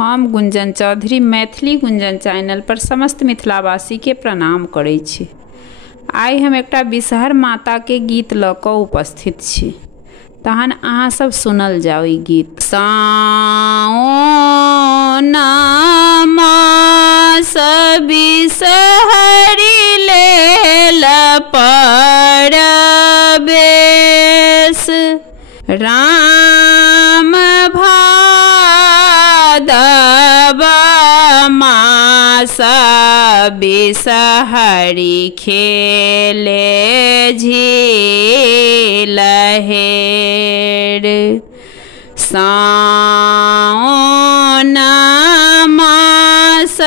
हम गुंजन चौधरी मैथिली गुंजन चैनल पर समस्त मिथिलावासी के प्रणाम करै छी। आइ हम एकटा बिषहर माता के गीत लऽ कऽ उपस्थित छी, तहन अहाँ सब सुनल जाओ ई गीत। साओन मास बिषहरि लेल परबेश, राम भादव मास बिषहरि खेले झील हेर। साओन मास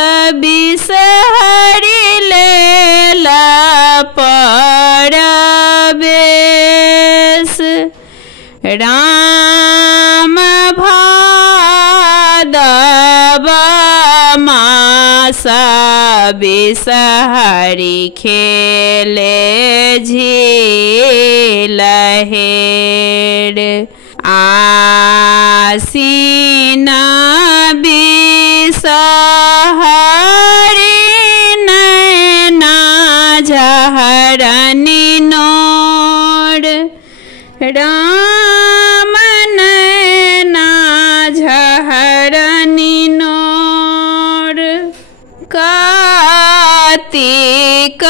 बिषहरि लेल परबेश, राम भादव मास बिषहरि खेले झील हेर। आसीन बिषहरि नैना झहरनि नोर, राम नैना झहरनि नोर। कार्तिक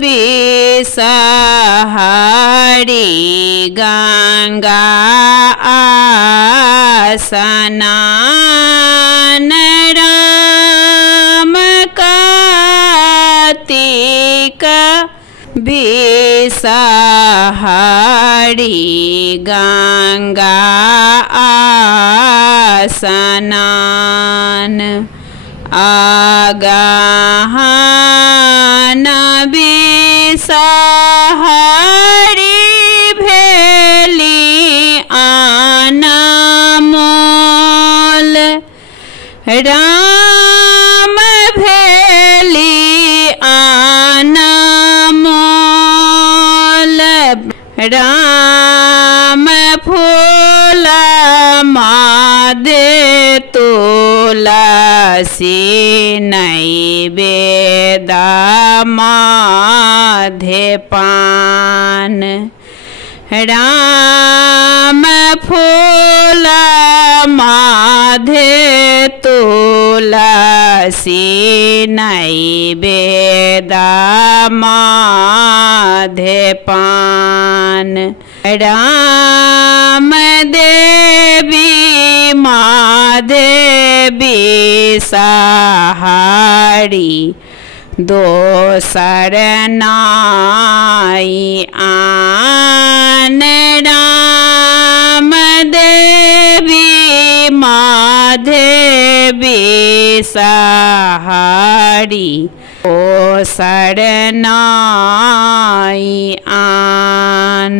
बिषहरि गंगा स्नान, राम कार्तिक बिषहरि गंगा स्नान। अगहन बिषहरि भेली अनमोल, राम भेली अनमोल। राम फूल मादे तुलसी नैवेद माधे पान, राम फूल माधे तुलसी नैवेद माधे पान। राम देवी माधे बिषहरि दोसर नाई आन, राम देवी माधे बिषहरि दोसर नाई आन।